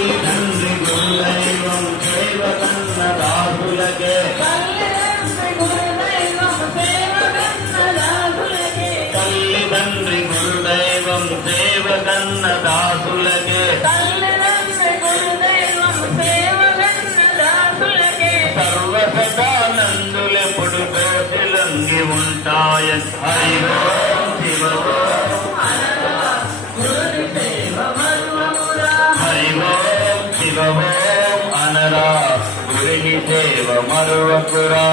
తండ్రి గురుదైవం సేవకన్నదాసులకే తల్లిదండ్రి గురుదైవం సేవకన్నదాసులకే సర్వసదానందులెప్పుడు కోటిలంగి ఉంటాయ హరి ఓం శివ హరి ఓం శివ ఓం అనరా గురిని సేవ మరువకురా.